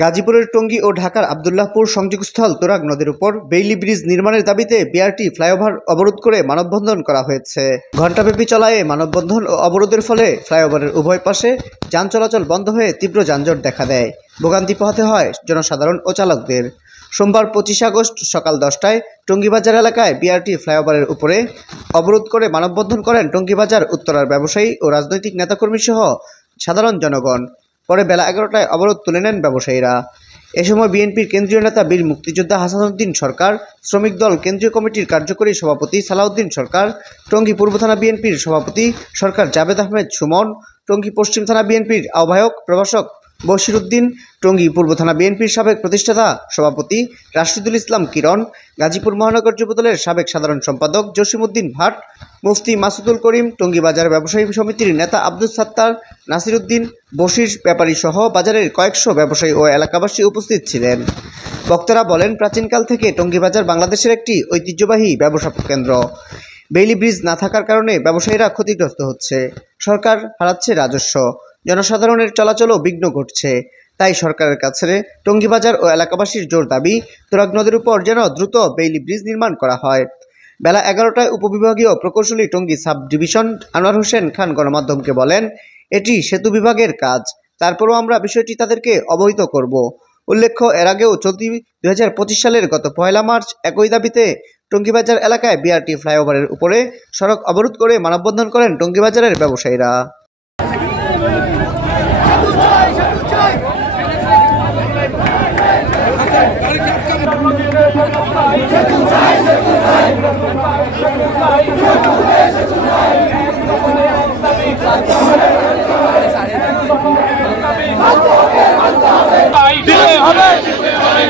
গাজীপুরের টঙ্গী ও ঢাকার আব্দুল্লাহপুর সংযোগস্থল তুরাগ নদীর উপর বেইলি ব্রিজ নির্মাণের দাবিতে বিআরটি ফ্লাইওভার অবরোধ করে মানববন্ধন করা হয়েছে। ঘণ্টাব্যাপী চলা এই মানববন্ধন ও অবরোধের ফলে ফ্লাইওভারের উভয় পাশে যান চলাচল বন্ধ হয়ে তীব্র যানজট দেখা দেয়। ভোগান্তি পোহাতে হয় জনসাধারণ ও চালকদের। সোমবার 25 আগস্ট সকাল 10টায় টঙ্গীবাজার এলাকায় বিআরটি ফ্লাইওভারের উপরে অবরোধ করে মানববন্ধন করেন টঙ্গীবাজার উত্তরার ব্যবসায়ী ও রাজনৈতিক নেতাকর্মী সহ সাধারণ জনগণ। পরে বেলা 11টায় অবরোধ তুলে নেন ব্যবসায়ীরা। এ সময় বিএনপির কেন্দ্রীয় নেতা বীর মুক্তিযোদ্ধা হাসানউদ্দিন সরকার, শ্রমিক দল কেন্দ্রীয় কমিটির কার্যকরী সভাপতি সালাউদ্দিন সরকার, টঙ্গী পূর্ব থানা বিএনপির সভাপতি সরকার জাবেদ আহমেদ সুমন, টঙ্গী পশ্চিম থানা বিএনপির আহ্বায়ক প্রভাষক বশির উদ্দিন, টঙ্গী পূর্ব থানা বিএনপির সাবেক প্রতিষ্ঠাতা সভাপতি রাশিদুল ইসলাম কিরণ, গাজীপুর মহানগর যুবদলের সাবেক সাধারণ সম্পাদক জসিমউদ্দিন ভাট, মুফতি মাসুদুল করিম, টঙ্গী বাজার ব্যবসায়ী সমিতির নেতা আব্দুল সাত্তার, নাসির উদ্দিন, বশির ব্যাপারী সহ বাজারের কয়েকশো ব্যবসায়ী ও এলাকাবাসী উপস্থিত ছিলেন। বক্তারা বলেন, প্রাচীনকাল থেকে টঙ্গী বাজার বাংলাদেশের একটি ঐতিহ্যবাহী ব্যবসা কেন্দ্র। বেইলি ব্রিজ না থাকার কারণে ব্যবসায়ীরা ক্ষতিগ্রস্ত হচ্ছে, সরকার হারাচ্ছে রাজস্ব, জনসাধারণের চলাচলও বিঘ্ন ঘটছে। তাই সরকারের কাছে টঙ্গী বাজার ও এলাকাবাসীর জোর দাবি, তুরাগ নদীর উপর যেন দ্রুত বেইলি ব্রিজ নির্মাণ করা হয়। বেলা 11টায় উপবিভাগীয় প্রকৌশলী টঙ্গী সাব ডিভিশন আনোয়ার হোসেন খান গণমাধ্যমকে বলেন, এটি সেতু বিভাগের কাজ, তারপরও আমরা বিষয়টি তাদেরকে অবহিত করব। উল্লেখ্য, এর আগেও চলতি 2025 সালের গত 1 মার্চ একই দাবিতে টঙ্গীবাজার এলাকায় বিআরটি ফ্লাইওভারের উপরে সড়ক অবরোধ করে মানববন্ধন করেন টঙ্গীবাজারের ব্যবসায়ীরা।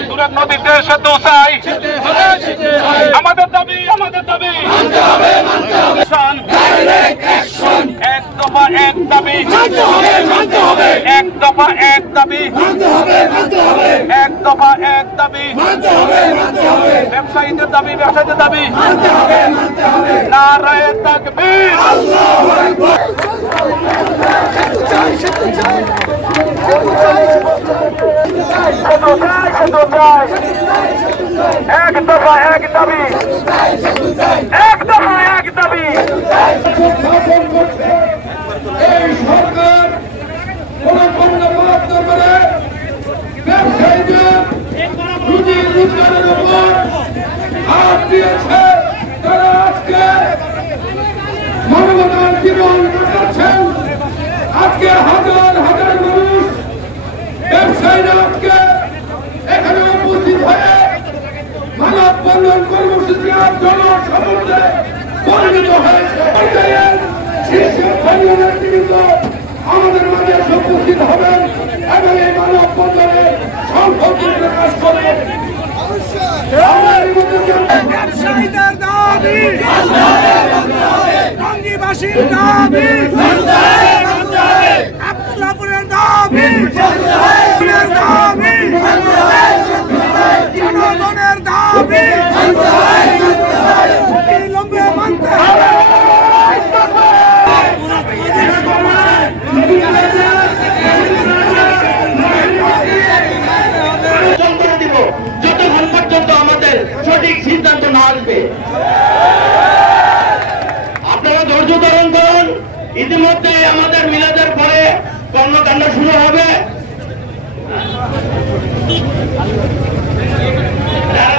তুরাগ নদীতে সেতু চাই, আমাদের দাবি, আমাদের দাবি, এক দফা এক দাবি, এক দফা এক দাবি, এক দফা এক দাবি, ব্যবসায়ীদের দাবি, ব্যবসায়ীদের দাবি, নারায়ে তাকবীর, এক দফা এক দাবি, এক দফা এক দাবি। এই সরকার কোন কর্মকর্তা করে ব্যবসায়ীদের রুজি রোজগারের উপর হাত দিয়েছে, তারা আজকে মানবতার জীবন কাটাচ্ছেন। আজকে হাজার হাজার মানুষ ব্যবসায়ীরা আজকে এখানে উপস্থিত হয়ে মানববন্ধন কর্মসূচি আর জনসমুদ্রে পরিণত হয়েছে। শীর্ষস্থানীয় নেতৃবৃন্দ আমাদের মাঝে উপস্থিত হবেন এবং এই মানববন্ধনে সংহতি প্রকাশ করবেন। ব্যবসায়ীদের দাবি, টঙ্গীবাসীর দাবি, আব্দুল্লাহপুরের দাবি, জনগণের দাবি বিলম্বে মানতে হবে। যতক্ষণ পর্যন্ত আমাদের সঠিক সিদ্ধান্ত না আসবে, আপনারা ধৈর্য ধারণ করুন। ইতিমধ্যে আমাদের মিলাদের পরে কর্মকাণ্ড শুরু হবে।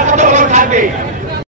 কত থাকবে